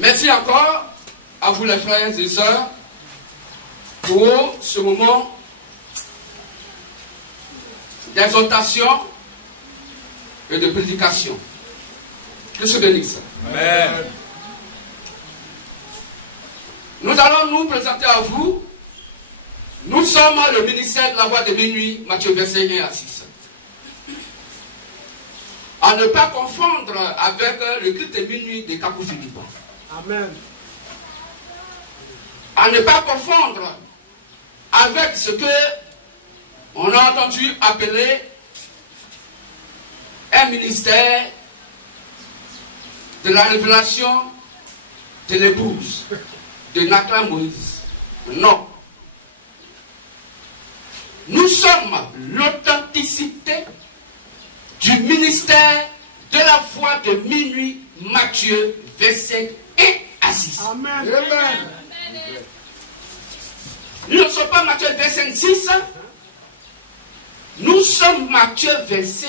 Merci encore à vous les frères et sœurs pour ce moment d'exhortation et de prédication. Que se bénisse. Amen. Nous allons nous présenter à vous. Nous sommes le ministère de la voix de minuit, Matthieu verset 1 à 6. À ne pas confondre avec le culte de minuit de Kakou Philippe. Amen. À ne pas confondre avec ce que on a entendu appeler un ministère de la révélation de l'épouse de Nakla Moïse. Non. Nous sommes l'authenticité du ministère de la voix de minuit, Matthieu, verset 1 à 6. Amen. Amen. Nous ne sommes pas Matthieu, verset 6. Nous sommes Matthieu, verset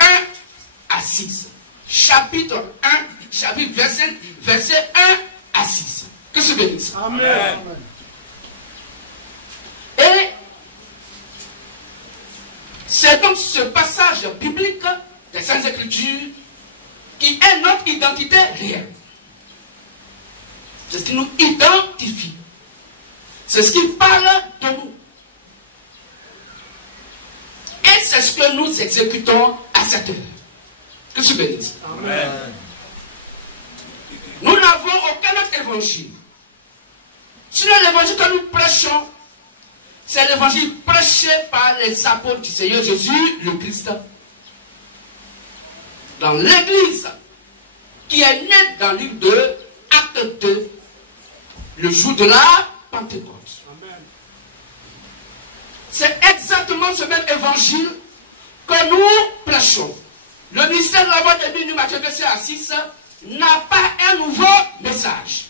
1 à 6. Chapitre 1, chapitre verset 1 à 6. Que se bénisse. Amen. Et c'est donc ce passage biblique des Saintes Écritures qui est notre identité réelle. C'est ce qui nous identifie. C'est ce qui parle de nous. Et c'est ce que nous exécutons à cette heure. Que se bénisse. Amen. Nous n'avons aucun autre évangile. Sinon l'évangile que nous prêchons, c'est l'évangile prêché par les apôtres du Seigneur Jésus, le Christ. Dans l'église qui est née dans le livre de Acte 2, le jour de la Pentecôte. C'est exactement ce même évangile que nous prêchons. Le ministère de la voix de minuit, Matthieu verset 6, n'a pas un nouveau message.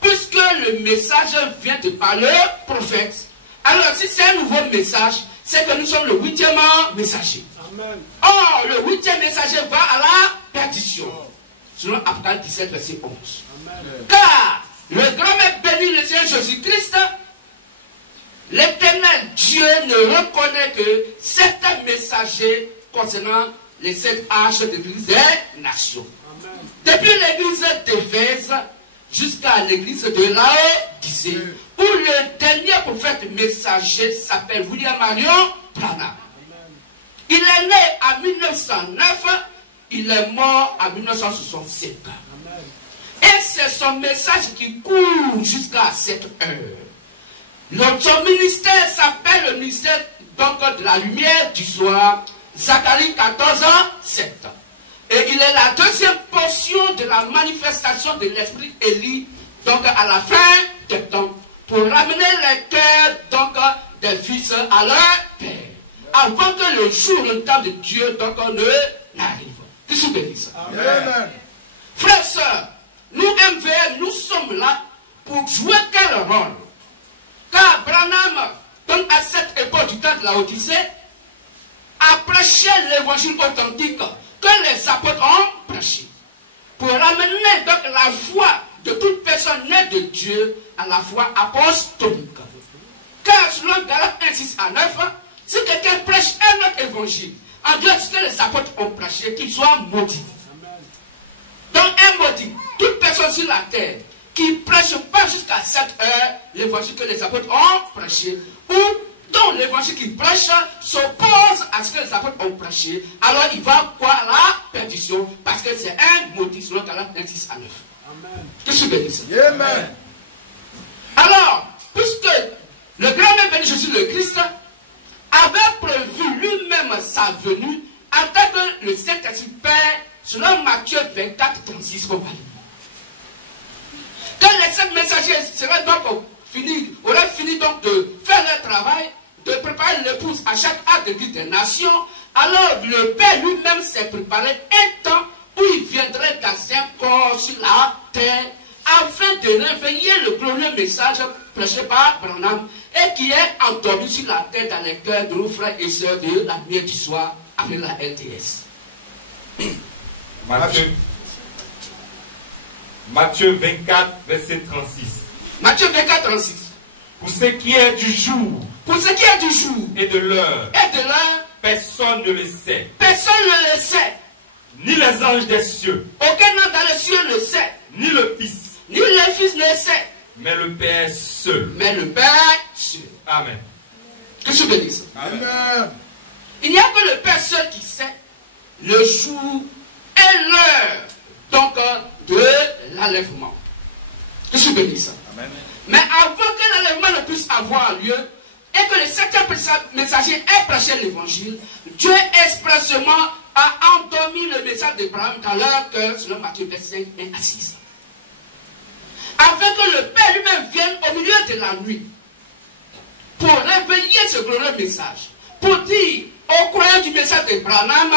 Puisque le message vient de par le prophète. Alors si c'est un nouveau message, c'est que nous sommes le 8e messager. Amen. Or, le 8e messager va à la perdition. Selon Apocalypse 17, verset 11. Amen. Car le grand maître béni, le Seigneur Jésus-Christ, l'Éternel Dieu ne reconnaît que 7 messagers concernant les 7 arches de l'église des nations. Amen. Depuis l'église d'Éphèse jusqu'à l'église de Laodicée, où le dernier prophète messager s'appelle William Marion Branham. Il est né en 1909, il est mort en 1967. Amen. Et c'est son message qui court jusqu'à cette heure. Son ministère s'appelle le ministère donc de la lumière du soir, Zacharie 14, 7. Et il est la deuxième portion de la manifestation de l'esprit Élie, donc à la fin des temps, pour ramener les cœurs donc des fils à leur père, avant que le jour, le temps de Dieu donc ne n'arrive. Que se bénisse. Amen. Frères et sœurs, nous MVL, nous sommes là pour jouer quel rôle? Car Branham, donc à cette époque du temps de la Odyssée, a prêché l'évangile authentique que les apôtres ont prêché, pour ramener donc la foi de toute personne née de Dieu à la foi apostolique. Car selon Galates 1, 6 à 9, si quelqu'un prêche un autre évangile, en dehors de ce que les apôtres ont prêché, qu'il soit maudit. Donc un maudit, toute personne sur la terre qui ne prêche pas jusqu'à cette heure l'évangile que les apôtres ont prêché, ou dont l'évangile qu'il prêche s'oppose à ce que les apôtres ont prêché, alors il va quoi à la perdition, parce que c'est un maudit selon Galates 1, 6 à 9. Amen. Que je bénisse. Amen. Alors, puisque le grand maître béni Jésus le Christ avait prévu lui-même sa venue en tant que le Saint-Esprit Père, selon Matthieu 24, 36, comme quand les 7 messagers seraient donc auraient fini donc de faire leur travail, de préparer l'épouse à chaque acte de l'église des nations, alors le Père lui-même s'est préparé un temps où il viendrait dans un corps sur la terre afin de réveiller le glorieux message prêché par Branham et qui est endormi sur la terre dans les cœurs de nos frères et sœurs de la lumière du soir avec la LDS. Matthieu. Matthieu 24, verset 36. Matthieu 24, 36. Pour ce qui est du jour Pour ce qui est du jour et de l'heure, et de l'heure, personne ne le sait. personne ne le sait. Ni les anges des cieux, Aucun homme dans les cieux ne le sait. ni le Fils, Ni le Fils ne le sait. mais le Père seul. Mais le Père seul. Amen. Que je bénisse. Amen. Il n'y a que le Père seul qui sait le jour et l'heure donc de l'enlèvement. Que je bénisse. Amen. Mais avant que l'enlèvement ne puisse avoir lieu et que le septième messager ait prêché l'évangile, Dieu expressément a endormi le message d'Abraham dans leur cœur, selon Matthieu 25 et 6. Afin que le Père lui-même vienne au milieu de la nuit pour réveiller ce glorieux message, pour dire aux croyants du message d'Abraham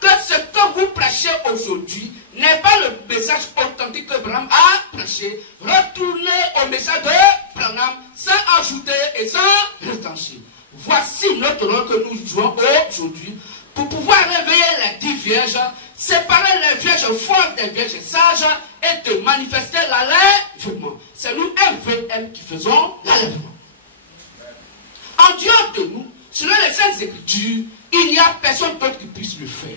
que ce que vous prêchez aujourd'hui n'est pas le message authentique que Abraham a prêché. Retournez au message d'Abraham sans ajouter et sans retenir. Voici notre rôle que nous jouons aujourd'hui pour pouvoir réveiller les 10 vierges, séparer les vierges folles des vierges sages et de manifester l'enlèvement. C'est nous, MVM, qui faisons l'enlèvement. En dehors de nous, selon les Saintes Écritures, il n'y a personne d'autre qui puisse le faire.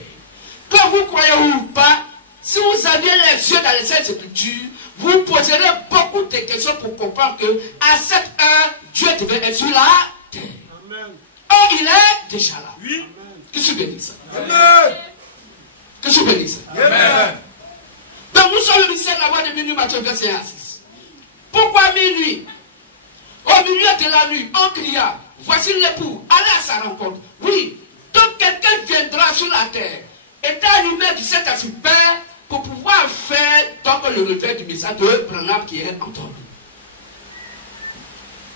Que vous croyez ou pas, si vous aviez les yeux dans les Saintes Écritures, vous poserez beaucoup de questions pour comprendre que à cette heure, Dieu devait être sur la terre. Amen. Or, il est déjà là. Oui. Que je bénisse. Amen. Que je bénisse. Amen. Donc nous sommes le mystère de la voix de minuit, Matthieu 21 à 6. Pourquoi minuit? Au milieu de la nuit, on cria, voici l'époux, allez à sa rencontre. Oui, donc quelqu'un viendra sur la terre, étant allumé du Saint-Esprit Père, pour pouvoir faire donc le réveil du message de Branham qui est entendu.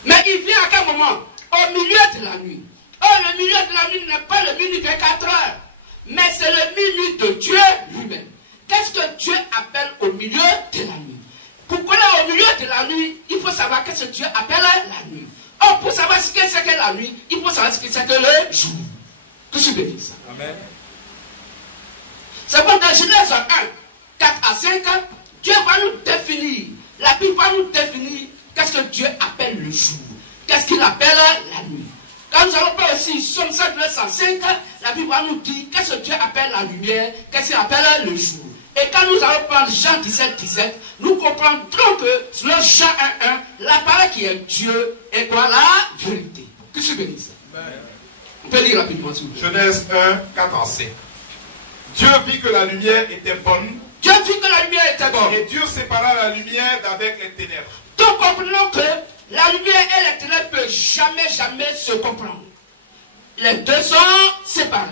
Mais il vient à quel moment? Au milieu de la nuit. Or, le milieu de la nuit n'est pas le minuit 24 heures, mais c'est le minuit de Dieu lui-même. Qu'est-ce que Dieu appelle au milieu de la nuit? Pour connaître au milieu de la nuit, il faut savoir qu'est-ce que Dieu appelle la nuit. Or, pour savoir ce que c'est que la nuit, il faut savoir ce que c'est que le jour. Que je bénisse. Amen. C'est bon, dans Genèse 1, 4 à 5, Dieu va nous définir, la Bible va nous définir qu'est-ce que Dieu appelle le jour. Qu'est-ce qu'il appelle la nuit. Quand nous allons pas aussi, Somme 5, 205, la Bible va nous dire qu'est-ce que Dieu appelle la lumière, qu'est-ce qu'il appelle le jour. Et quand nous allons prendre Jean 17, 17, nous comprendrons que selon Jean 1, 1, la parole qui est Dieu est quoi? La vérité. Que je bénisse. On peut lire rapidement s'il vous plaît. Genèse 1, 4 à 5. Dieu vit que la lumière était bonne. Dieu vit que la lumière était bonne. Et Dieu sépara la lumière d'avec les ténèbres. Donc comprenons que la lumière et les ténèbres ne peuvent jamais se comprendre. Les deux sont séparés.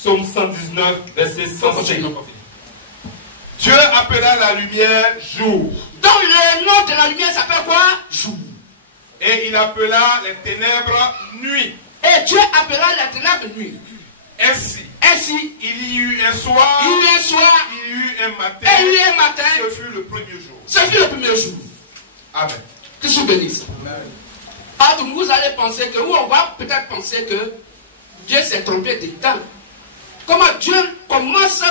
Psaume 119, verset 105. Dieu appela la lumière jour. Donc le nom de la lumière s'appelle quoi? Jour. Et il appela les ténèbres nuit. Et Dieu appela les ténèbres nuit. Ainsi, il y eut un soir, il y eut un soir, il y eut un matin, et il y eut un matin. ce fut le premier jour. Ce fut le premier jour. Amen. Que je bénisse. Ah, donc vous allez penser que, ou on va peut-être penser que Dieu s'est trompé de temps. Comment Dieu commence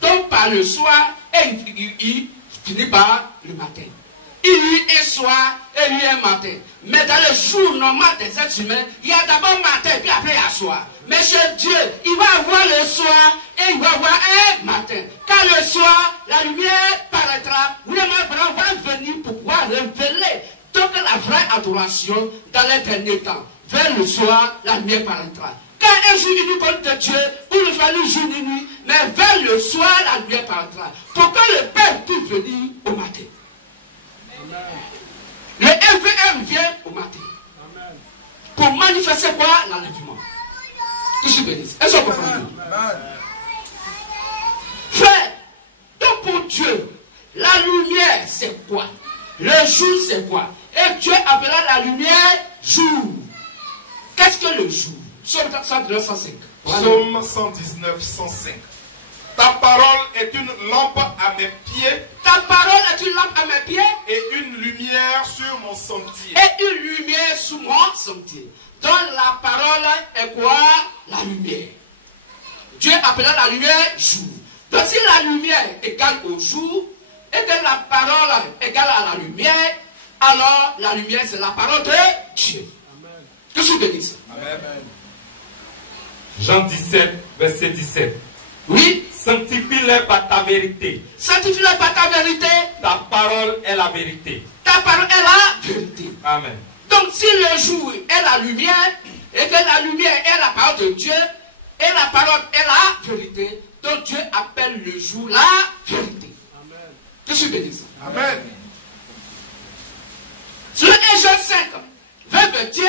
donc par le soir et il finit par le matin. Il y eut un soir et il y eut un matin. Mais dans le jour normal des êtres humains, il y a d'abord matin, puis après il y a soir. Mais chez Dieu, il va avoir le soir et il va avoir un matin. Car le soir, la lumière paraîtra. Vraiment, Abraham va venir pour pouvoir révéler donc la vraie adoration dans les derniers temps. Vers le soir, la lumière paraîtra. Quand un jour il nous compte de Dieu, il ne fallu jour ni nuit, mais vers le soir, la lumière paraîtra. Pour que le Père puisse venir au matin. Le MVM vient au matin. Pour manifester quoi? L'enlèvement. Que je bénisse. Est-ce qu'on comprend? Frère, donc pour Dieu, la lumière c'est quoi? Le jour c'est quoi? Et Dieu appela la lumière jour. Qu'est-ce que le jour? Psaume 119, 105. Psaume 119, 105. Ta parole est une lampe à mes pieds. Ta parole est une lampe à mes pieds. Et une lumière sur mon sentier. Et une lumière sur mon sentier. Donc la parole est quoi? La lumière. Dieu appela la lumière jour. Donc si la lumière égale au jour, et que la parole égale à la lumière, alors la lumière c'est la parole de Dieu. Que je bénisse. Amen. Jean 17, verset 17. Oui. Sanctifie-les par ta vérité. Sanctifie-les par ta vérité. Ta parole est la vérité. Ta parole est la vérité. Amen. Donc si le jour est la lumière, et que la lumière est la parole de Dieu, et la parole est la vérité, donc Dieu appelle le jour la vérité. Amen. Que je bénisse. Amen. Sur 1 Jean 5, 20, 21,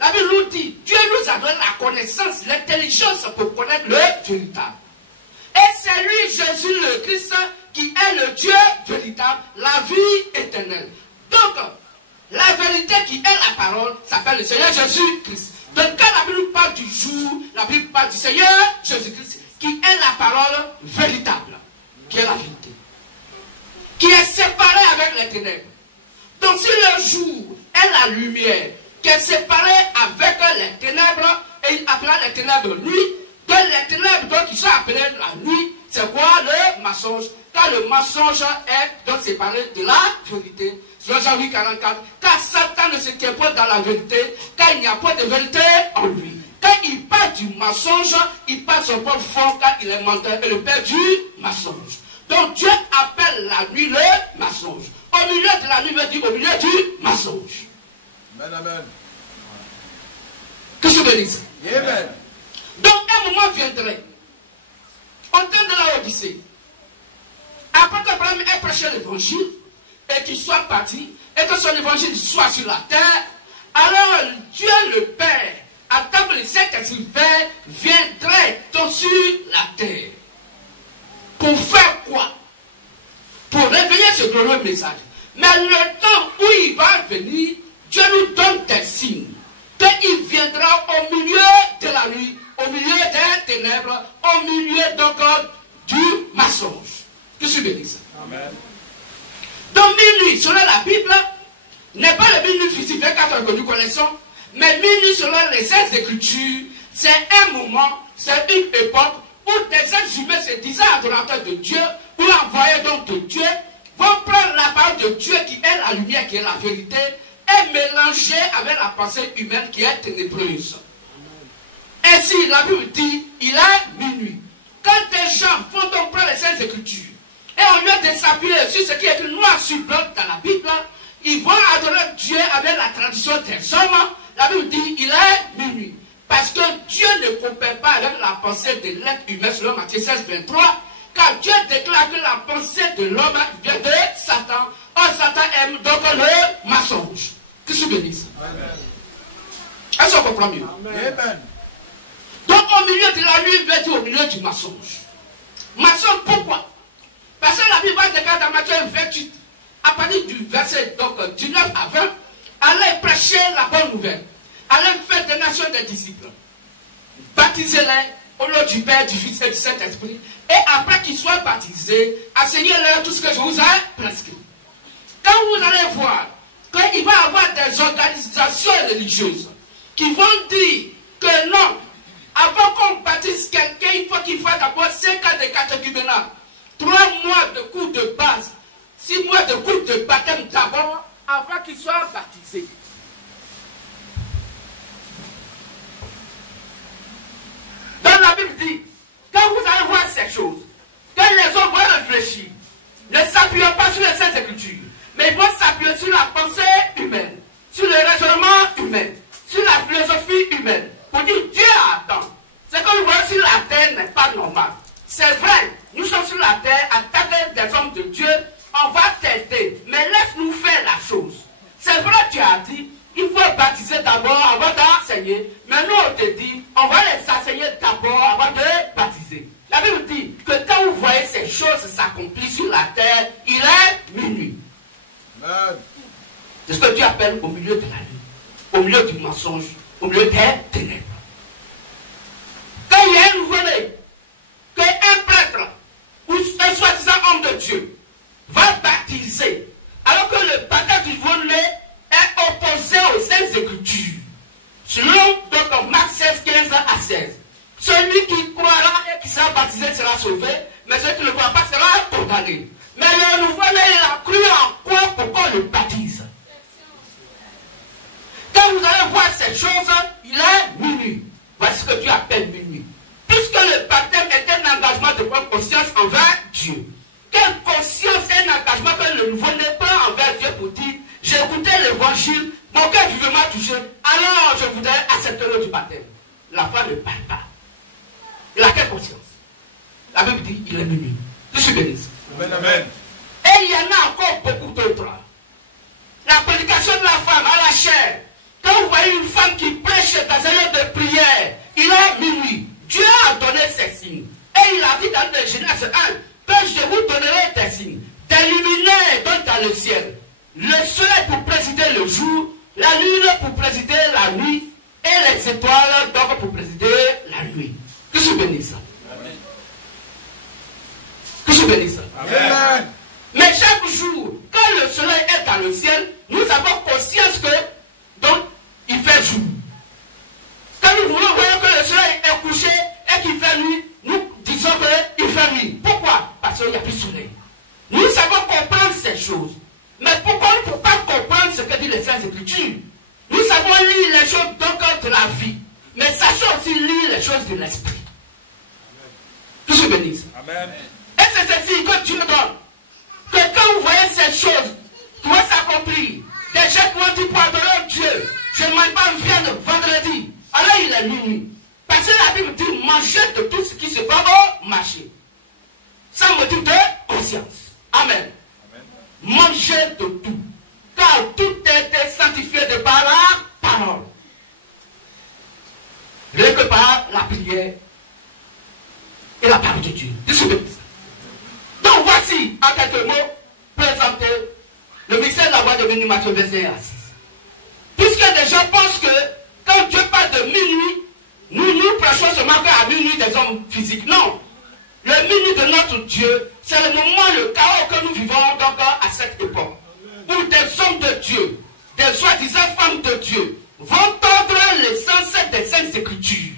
la Bible nous dit, Dieu nous a donné la connaissance, l'intelligence pour connaître le véritable. Et c'est lui, Jésus le Christ, qui est le Dieu véritable, la vie éternelle. Donc, la vérité qui est la parole s'appelle le Seigneur Jésus-Christ. Donc, quand la Bible parle du jour, la Bible parle du Seigneur Jésus-Christ, qui est la parole véritable, qui est la vérité, qui est séparée avec les ténèbres. Donc, si le jour est la lumière, qui est séparée avec les ténèbres, et il appelle les ténèbres nuit, donc les ténèbres donc, qui sont appelées la nuit, c'est quoi le mensonge? Car le mensonge est donc séparé de la vérité. Selon Jean 8, 44, car Satan ne se tient pas dans la vérité, car il n'y a pas de vérité en lui. Quand il parle du mensonge, il parle son propre fond, car il est menteur et le père du mensonge. Donc Dieu appelle la nuit le mensonge. Au milieu de la nuit, il veut dire au milieu du mensonge. Amen. Amen. Que je bénisse. Amen. Donc un moment viendrait, au temps de la Odyssée, après que Abraham ait prêché l'évangile, et qu'il soit parti, et que son évangile soit sur la terre, alors Dieu le Père, à table de Saint-Esprit, viendrait sur la terre. Pour faire quoi? Pour réveiller ce glorieux message. Mais le temps où il va venir, Dieu nous donne des signes. Qu'il viendra au milieu de la nuit, au milieu des ténèbres, au milieu donc du mensonge. Que je bénisse. Amen. Donc minuit, selon la Bible, n'est pas le minuit physique 24 heures que nous connaissons, mais minuit selon les Saintes Écritures, c'est un moment, c'est une époque où des êtres humains se disant adorateurs de Dieu, ou envoyés donc de Dieu, vont prendre la parole de Dieu qui est la lumière, qui est la vérité, et mélanger avec la pensée humaine qui est ténébreuse. Ainsi, la Bible dit, il est minuit. Quand des gens font donc prendre les Saintes Écritures, et au lieu de s'appuyer sur ce qui est écrit noir sur blanc dans la Bible, ils vont adorer Dieu avec la tradition des hommes. La Bible dit, il est minuit. Parce que Dieu ne coopère pas avec la pensée de l'être humain, selon Matthieu 16, 23. Car Dieu déclare que la pensée de l'homme vient de Satan. Or, Satan aime donc le mensonge. Que se bénisse. Est-ce qu'on comprend mieux? Amen. Donc, au milieu de la nuit, il va dire au milieu du mensonge. Mensonge, pourquoi? Parce que la Bible déclare dans Matthieu 28, à partir du verset donc, 19 à 20, allez prêcher la bonne nouvelle. Allez faire des nations des disciples. Baptisez-les au nom du Père, du Fils et du Saint-Esprit. Et après qu'ils soient baptisés, enseignez-leur tout ce que je vous ai prescrit. Quand vous allez voir qu'il va y avoir des organisations religieuses qui vont dire que non, avant qu'on baptise quelqu'un, il faut qu'il fasse d'abord 5 ans de catéchuménat, 3 mois de cours de base, 6 mois de cours de baptême d'abord, avant qu'il soit baptisé. Donc la Bible dit, quand vous allez voir ces choses, quand les hommes vont réfléchir, ne s'appuyons pas sur les Saintes Écritures, mais ils vont s'appuyer sur la pensée humaine, sur le raisonnement humain, sur la philosophie humaine, pour dire Dieu attend. Ce que nous voyons sur la terre n'est pas normal. C'est vrai, nous sommes sur la terre, attaqués des hommes de Dieu, on va t'aider, mais laisse-nous faire la chose. C'est vrai, tu as dit, il faut baptiser d'abord avant d'enseigner, mais nous on te dit, on va les enseigner d'abord avant de baptiser. La Bible dit que quand vous voyez ces choses s'accomplir sur la terre, il est minuit. C'est ce que Dieu appelle au milieu de la nuit, au milieu du mensonge, au milieu des ténèbres. Quand il y a un nouveau-né, qu'un prêtre ou un soi-disant homme de Dieu va baptiser, alors que le baptême du nouveau-né est opposé aux Saintes Écritures. Selon donc Marc 16, 15 à 16. Celui qui croira et qui sera baptisé sera sauvé, mais celui qui ne croit pas sera condamné. Mais le nouveau-né, il a cru en quoi pour qu'on le baptise? Quand vous allez voir ces choses, il est minuit. Voici ce que tu appelles minuit. Puisque le baptême est un engagement de prendre conscience envers Dieu. Quelle conscience est un engagement que le nouveau-né prend envers Dieu pour dire, j'ai écouté l'évangile, mon cœur vivement touché, alors je voudrais accepter le du baptême. La foi ne parle pas. Il a quelle conscience? La Bible dit, il est minuit. Je suis béni. Amen, amen. Et il y en a encore beaucoup d'autres. La prédication de la femme à la chair. Quand vous voyez une femme qui prêche dans un lieu de prière, il est minuit. Dieu a donné ses signes. Et il a dit dans le Genèse 1 que je vous donnerai des signes. Des luminaires donc dans le ciel. Le soleil pour présider le jour, la lune pour présider la nuit, et les étoiles donc pour présider la nuit. Que je bénisse. Amen. Que je bénisse. Amen. Mais chaque jour, quand le soleil est dans le ciel, nous avons conscience que donc il fait jour. Quand nous voulons voir que le soleil est couché et qu'il fait nuit, nous disons qu'il fait nuit. Pourquoi? Parce qu'il n'y a plus de soleil. Nous savons comprendre ces choses. Mais pourquoi on ne peut pas comprendre ce que dit les Saintes Écritures? Nous savons lire les choses donc de la vie. Mais sachons aussi lire les choses de l'esprit. Que je bénisse. Amen. Et c'est ceci que Dieu donne. Que quand vous voyez ces choses qui vont s'accomplir, des gens qui vont dire pour adorer Dieu, je ne mange pas une viande vendredi, alors il est minuit. Parce que la Bible dit mangez de tout ce qui se fait au marché. Sans motif de conscience. Amen. Mangez de tout. Car tout a été sanctifié de par la parole. Rien que par la prière et la parole de Dieu. Donc voici, en quelques mots, présenter le mystère de la voie de minuit, Matthieu 21 à 6. Puisque des gens pensent que quand Dieu parle de minuit, nous prêchons seulement à minuit des hommes physiques. Non. Le minuit de notre Dieu, c'est le moment, le chaos que nous vivons donc à cette époque. Où des hommes de Dieu, des soi-disant femmes de Dieu, vont tordre l'essence des Saintes Écritures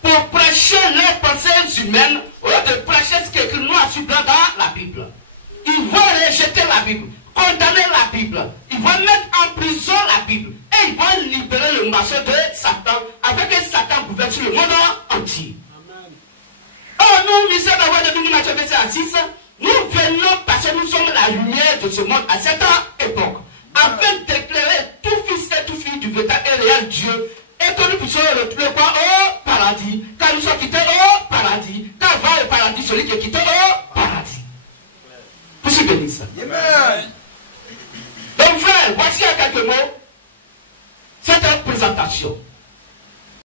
pour prêcher leurs pensées humaines au lieu de prêcher ce qui est écrit noir sur blanc dans la Bible. Ils vont rejeter la Bible, condamner la Bible, ils vont mettre en prison la Bible et ils vont libérer le marché de Satan afin que Satan gouverne sur le monde entier. Oh, nous, ministère de la voie de minuit, Matthieu 21 à 6, nous venons parce que nous sommes la lumière de ce monde à cette époque, afin d'éclairer tout fils et tout fille du véritable et réel Dieu, et que nous puissions retrouver quoi au paradis, car nous sommes quittés au paradis, car va au paradis celui qui est quitté au paradis. Vous suis béni ça. Amen. Donc frère, voici en quelques mots cette présentation.